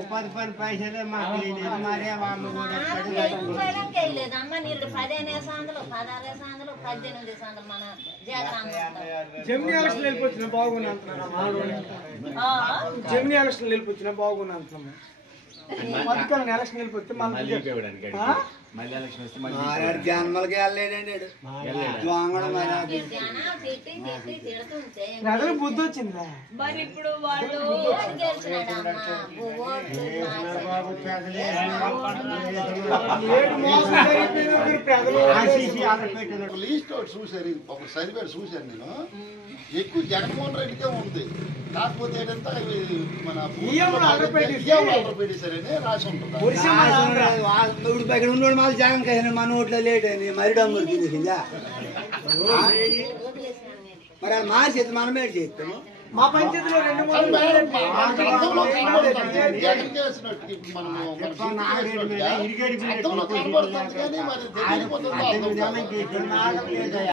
ఉపాధి పని పైసలే మాకు మరే లేదమ్మా నీళ్ళు 15 సందులు 16 సందులు 18 సందులు మన జమిని ఎలక్షన్ వెళ్ళిపోతున్నా బాగున్నా జమిని ఎలక్షన్ వెళ్ళిపోతున్నా బాగున్నా అంటున్నాము మధ్యకాలం ఎలక్షన్ వెళ్ళిపోతే జన్మలకి వెళ్ళలేడండి ప్రజలకు బుద్ధి వచ్చిందా మరి ఇప్పుడు వాళ్ళు చూసారు ఒక సర్వేడు చూశాను నేను ఎక్కువ జగన్మోహన్ రెడ్డికే ఉంది కాకపోతే ఏంటంటే మన పెట్టేశారని రాసి ఉంటుంది ఇక్కడ ఉన్నోడు మళ్ళీ జగన్ కసిన మన ఓట్లో లేట్ అని మరి డమ్ములు తినేసిందా మరి అది మార్చేది మనం ఏడు చేస్తాము మా పంచాయతీలో 2-3 జగన్ చేసినట్టు మనము